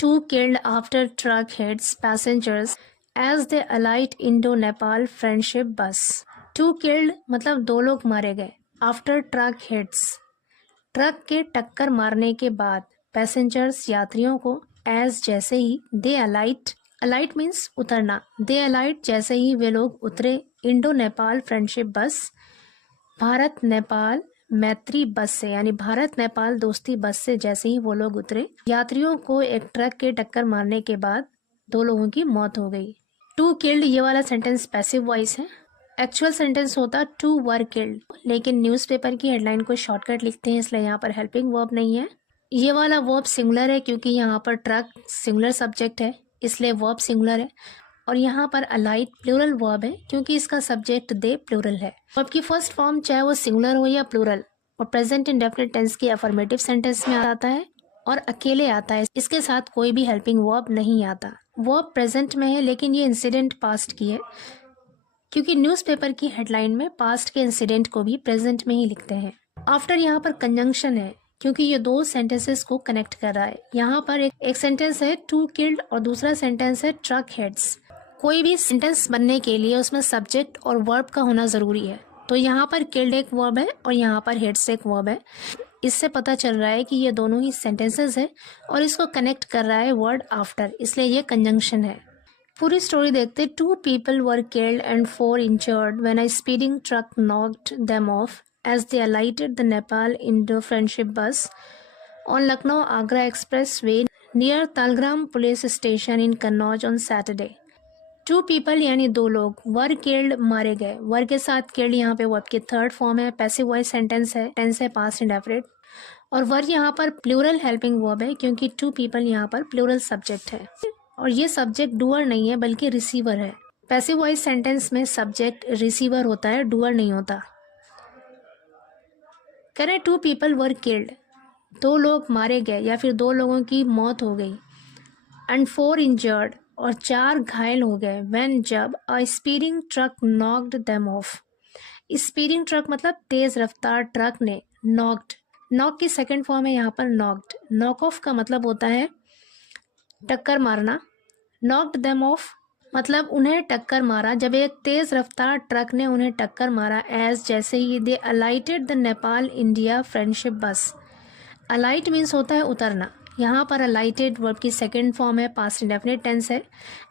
Two killed after truck hits passengers as they alight Indo Nepal friendship bus. Two killed मतलब दो लोग मारे गए. After truck hits, ट्रक के टक्कर मारने के बाद पैसेंजर्स यात्रियों को एज जैसे ही दे अलाइट मीन्स उतरना. दे अलाइट जैसे ही वे लोग उतरे इंडो नेपाल फ्रेंडशिप बस, भारत नेपाल मैत्री बस से, यानी भारत नेपाल दोस्ती बस से जैसे ही वो लोग उतरे, यात्रियों को एक ट्रक के टक्कर मारने के बाद दो लोगों की मौत हो गई. टू किल्ड ये वाला सेंटेंस पैसिव वॉइस है. एक्चुअल सेंटेंस होता टू वर किल्ड, लेकिन न्यूज़पेपर की हेडलाइन को शॉर्टकट लिखते हैं इसलिए यहाँ पर हेल्पिंग वर्ब नहीं है. ये वाला वर्ब सिंगुलर है क्योंकि यहाँ पर ट्रक सिंगुलर सब्जेक्ट है इसलिए वर्ब सिंगुलर है. और यहाँ पर अलाइट प्लूरल वर्ब है क्योंकि इसका सब्जेक्ट दे प्लूरल है. वर्ब की फर्स्ट फॉर्म चाहे वो सिंगुलर हो या प्लूरल, और प्रेजेंट इंडेफिनिट टेंस के अफर्मेटिव सेंटेंस में आता है और अकेले आता है. इसके साथ कोई भी हेल्पिंग वर्ब नहीं आता. वर्ब प्रेजेंट में है लेकिन ये इंसिडेंट पास्ट की है क्योंकि न्यूज़पेपर की हेडलाइन में पास्ट के इंसिडेंट को भी प्रेजेंट में ही लिखते हैं. आफ्टर यहाँ पर कंजंक्शन है क्योंकि ये दो सेंटेंसेस को कनेक्ट कर रहा है. यहाँ पर एक सेंटेंस है टू किल्ड और दूसरा सेंटेंस है ट्रक हेड्स. कोई भी सेंटेंस बनने के लिए उसमें सब्जेक्ट और वर्ब का होना जरूरी है. तो यहाँ पर किल्ड एक वर्ब है और यहाँ पर हेड्स एक वर्ब है. इससे पता चल रहा है कि ये दोनों ही सेंटेंसेस है और इसको कनेक्ट कर रहा है वर्ड आफ्टर, इसलिए ये कंजंक्शन है. पूरी स्टोरी देखते. Two people were killed and 4 injured when a speeding truck knocked them off as they alighted the Nepal Indo Friendship bus on Lucknow Agra Expressway near Talgram Police Station in Kannauj on Saturday. Two people यानी दो लोग, were killed मारे गए. वर के साथ killed यहाँ पे verb की थर्ड फॉर्म है, पैसिव वॉइस सेंटेंस है, टेंस है पास्ट इंडेफिनिट. और वर यहाँ पर प्लूरल हेल्पिंग वर्ब है क्योंकि टू पीपल यहाँ पर प्लूरल सब्जेक्ट है और ये सब्जेक्ट डूअर नहीं है बल्कि रिसीवर है. पैसिव वॉइस सेंटेंस में सब्जेक्ट रिसीवर होता है, डूअर नहीं होता. कह रहे टू पीपल वर किल्ड, दो लोग मारे गए या फिर दो लोगों की मौत हो गई. एंड 4 इंजर्ड और 4 घायल हो गए. व्हेन जब a speeding truck knocked them off. Speeding truck मतलब तेज रफ्तार ट्रक ने नॉक्ड, नॉक की सेकंड फॉर्म है यहाँ पर नॉक्ड. नॉक ऑफ का मतलब होता है टक्कर मारना. नॉक्ड देम ऑफ मतलब उन्हें टक्कर मारा. जब एक तेज रफ्तार ट्रक ने उन्हें टक्कर मारा एज जैसे ही they alighted the Nepal India friendship bus. Alight means होता है उतरना. यहाँ पर अलाइटेड वर्ब की सेकंड फॉर्म है, पास्ट इंडेफिनिट टेंस है.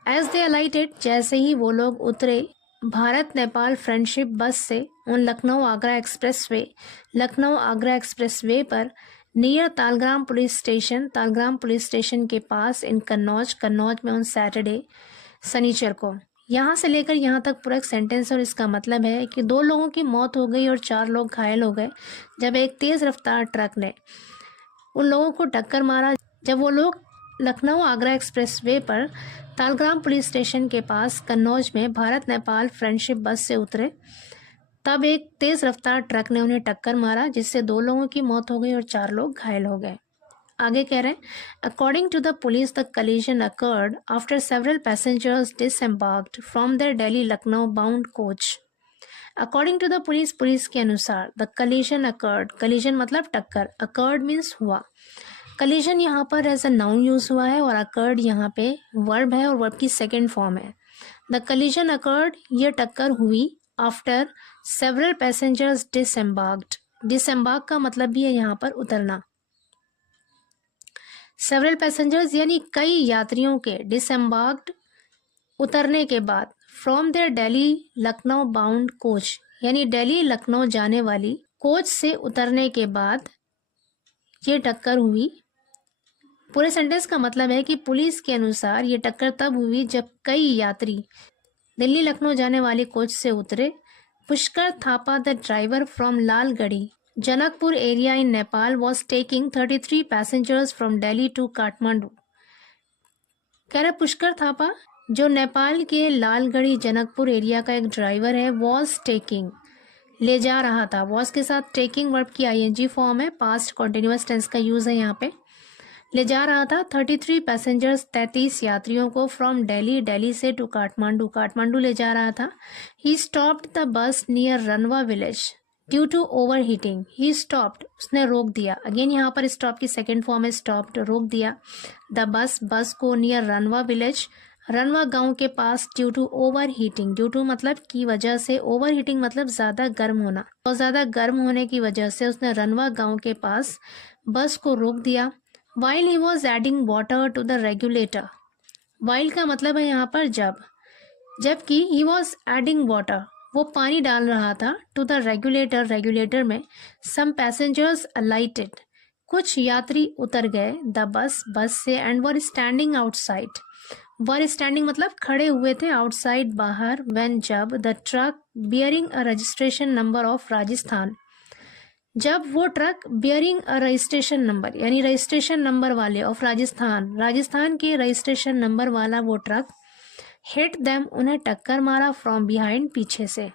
एज दे अलाइटेड जैसे ही वो लोग उतरे भारत नेपाल फ्रेंडशिप बस से उन Lucknow Agra express way, Lucknow Agra express way पर near Talgram police station, Talgram police station के पास इन कन्नौज, कन्नौज में उन सैटरडे शनिचर को. यहाँ से लेकर यहाँ तक पूरा एक सेंटेंस और इसका मतलब है कि दो लोगों की मौत हो गई और 4 लोग घायल हो गए जब एक तेज रफ्तार ट्रक ने उन लोगों को टक्कर मारा. जब वो लोग लखनऊ आगरा एक्सप्रेस वे पर तालग्राम पुलिस स्टेशन के पास कन्नौज में भारत नेपाल फ्रेंडशिप बस से उतरे तब एक तेज रफ्तार ट्रक ने उन्हें टक्कर मारा जिससे 2 लोगों की मौत हो गई और 4 लोग घायल हो गए. आगे कह रहे हैं according to the police the collision occurred after several passengers disembarked from there Delhi Lucknow bound coach. According to the police, police के अनुसार, द कलिजन अकर्ड, कलिजन मतलब टक्कर, अकर्ड मीन्स हुआ. कलिजन यहाँ पर एज अ नाउन यूज हुआ है और अकर्ड यहाँ पे वर्ब है और वर्ब की सेकेंड फॉर्म है. द कलिजन अकर्ड, ये टक्कर हुई आफ्टर सेवरल पैसेंजर्स डिसएम्बार्क्ड. डिसएम्बार्क का मतलब भी है यहाँ पर उतरना. सेवरल पैसेंजर्स यानी कई यात्रियों के डिसएम्बार्क्ड उतरने के बाद from there Delhi Lucknow bound coach यानी दिल्ली लखनऊ जाने वाली कोच से उतरने के बाद ये टक्कर हुई. पूरे सेंटेंस का मतलब है कि पुलिस के अनुसार ये टक्कर तब हुई जब कई यात्री दिल्ली लखनऊ जाने वाली कोच से उतरे. Pushkar Thapa the driver from Lalgarhi Janakpur area in Nepal was taking 33 passengers from Delhi to Kathmandu. कह रहे पुष्कर थापा जो नेपाल के लालगढ़ी जनकपुर एरिया का एक ड्राइवर है, वॉज टेकिंग ले जा रहा था. वॉज के साथ टेकिंग वर्ब की आईएनजी फॉर्म है, पास्ट कॉन्टिन्यूअस टेंस का यूज है यहाँ पे. ले जा रहा था 33 पैसेंजर्स 33 यात्रियों को फ्रॉम दिल्ली, दिल्ली से टू काठमांडू, काठमांडू ले जा रहा था. He stopped the bus near Ranwa village. Due to over heating he stopped, उसने रोक दिया। अगेन यहाँ पर स्टॉप की सेकेंड फॉर्म है स्टॉप्ड, रोक दिया। द बस, बस को नियर रनवा विलेज, रनवा गांव के पास। Due to over heating, due to मतलब की वजह से, ओवर हीटिंग मतलब ज़्यादा गर्म होना, और ज़्यादा गर्म होने की वजह से उसने रनवा गांव के पास बस को रोक दिया। While he was adding water to the regulator, while का मतलब है यहाँ पर जब, जबकि ही वॉज एडिंग वाटर, वो पानी डाल रहा था, टू द रेगुलेटर, रेगुलेटर में। सम पैसेंजर्स अलाइटेड, कुछ यात्री उतर गए। द बस, बस से। And were standing outside, were standing मतलब खड़े हुए थे, आउटसाइड बाहर। व्हेन जब, the truck bearing a registration number of Rajasthan, जब वो truck bearing a registration number यानी रजिस्ट्रेशन नंबर वाले ऑफ राजस्थान, राजस्थान के रजिस्ट्रेशन नंबर वाला वो ट्रक, हिट देम, उन्हें टक्कर मारा, फ्रॉम बिहाइंड, पीछे से।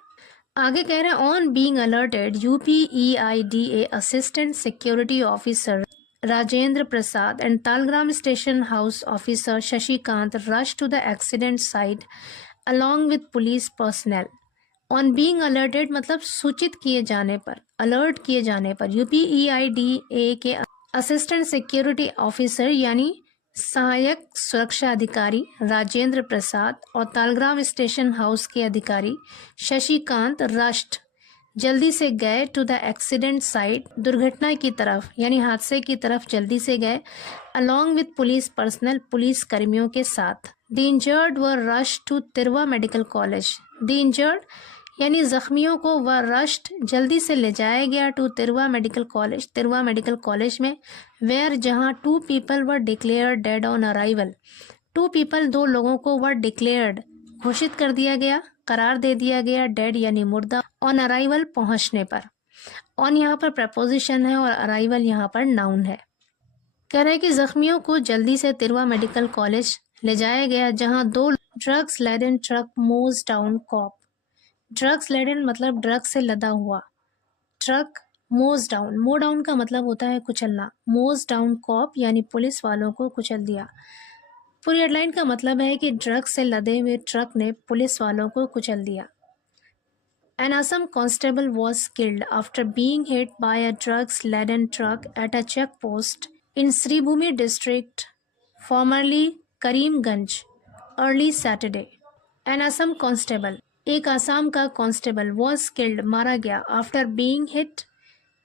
आगे कह रहे हैं on being alerted UPEIDA assistant security officer Rajendra Prasad and Talgram station house officer Shashikant rush to the accident site along with police personnel. On being alerted मतलब सूचित किए जाने पर, अलर्ट किए जाने पर। UPEIDA के असिस्टेंट सिक्योरिटी ऑफिसर यानी सहायक सुरक्षा अधिकारी राजेंद्र प्रसाद और तालग्राम स्टेशन हाउस के अधिकारी शशिकांत रश्ट जल्दी से गए टू द एक्सीडेंट साइट, दुर्घटना की तरफ यानी हादसे की तरफ जल्दी से गए। Along with police personnel, police कर्मियों के साथ। The injured were rush to Tirwa medical college, the injured यानी जख्मियों को वह रश्ट जल्दी से ले जाया गया to Tirwa medical college, Tirwa medical college में। वेयर जहां 2 people were declared dead on arrival, 2 people 2 लोगों को वर डिक्लेयर्ड घोषित कर दिया गया, करार दे दिया गया, डेड यानी मुर्दा, ऑन अराइवल पहुंचने पर। ऑन यहाँ पर प्रपोजिशन है और अराइवल यहाँ पर नाउन है। कह रहे हैं कि जख्मियों को जल्दी से तिरवा मेडिकल कॉलेज ले जाया गया जहाँ 2 drugs laden truck mows down cop, drugs laden मतलब ड्रग से लदा हुआ, truck mows down, mow down का मतलब होता है कुचलना, मोव्स डाउन कॉप यानी पुलिस वालों को कुचल दिया। पूरी हेडलाइन का मतलब है कि ड्रग से लदे हुए ट्रक ने पुलिस वालों को कुचल दिया। An Assam constable was killed after being hit by a drugs-laden truck at a checkpost in Sribhumi district, formerly Karimganj, early Saturday. An Assam constable, एक आसाम का कांस्टेबल, was killed, मारा गया, after being hit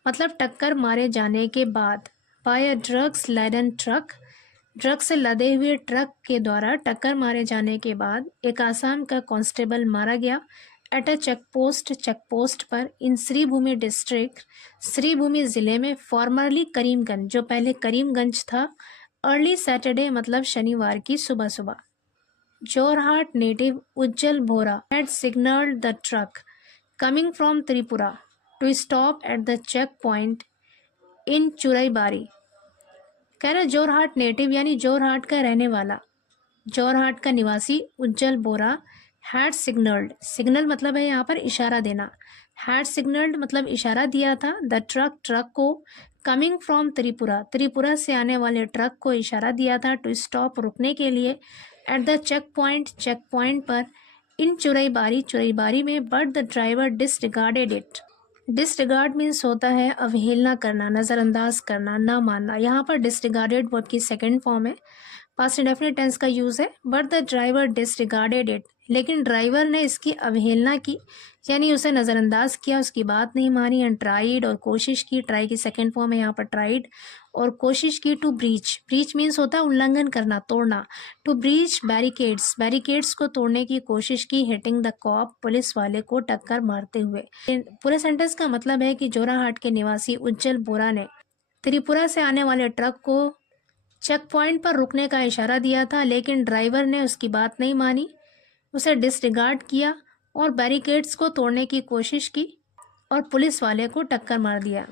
मतलब टक्कर मारे जाने के बाद, by a drugs-laden truck, drug से लदे हुए ट्रक के द्वारा टक्कर मारे जाने के बाद एक आसाम का कांस्टेबल मारा गया। एट अ चेकपोस्ट, चेकपोस्ट पर। इन श्रीभूमि डिस्ट्रिक्ट, श्रीभूमि ज़िले में। फॉर्मरली करीमगंज, जो पहले करीमगंज था। अर्ली सैटरडे मतलब शनिवार की सुबह सुबह। Jorhat native Ujjal Bora had signalled the truck coming from Tripura to stop at the check point in Churaibari. कह रहे जोरहाट नेटिव यानी जोरहाट का रहने वाला, जोरहाट का निवासी उज्जल बोरा हैड सिग्नल्ड, सिग्नल मतलब है यहाँ पर इशारा देना, हैड सिग्नल्ड मतलब इशारा दिया था। द ट्रक, ट्रक को। कमिंग फ्रॉम त्रिपुरा, त्रिपुरा से आने वाले ट्रक को इशारा दिया था। टू स्टॉप, रुकने के लिए। At the check point, check point पर। इन चुरईबारी, चुरईबारी में। But the driver disregarded it, disregard means होता है अवहेलना करना, नज़रअंदाज करना, ना मानना। यहाँ पर डिसरिगार्डेड वर्ब की सेकंड फॉर्म है, पास्ट इंडेफिनिट टेंस का यूज़ है। But the driver disregarded it, लेकिन ड्राइवर ने इसकी अवहेलना की यानी उसे नज़रअंदाज किया, उसकी बात नहीं मानी। एंड ट्राइड, और कोशिश की, ट्राई की सेकंड फॉर्म है यहाँ पर ट्राइड, और कोशिश की। टू ब्रीच, ब्रीच मीन्स होता है उल्लंघन करना, तोड़ना। टू ब्रीच बैरिकेड्स, बैरिकेड्स को तोड़ने की कोशिश की। हिटिंग द कॉप, पुलिस वाले को टक्कर मारते हुए। पूरे सेंटेंस का मतलब है कि जोराहाट के निवासी उज्जल बोरा ने त्रिपुरा से आने वाले ट्रक को चेक पॉइंट पर रुकने का इशारा दिया था, लेकिन ड्राइवर ने उसकी बात नहीं मानी, उसे डिसरिगार्ड किया और बैरिकेड्स को तोड़ने की कोशिश की और पुलिस वाले को टक्कर मार दिया।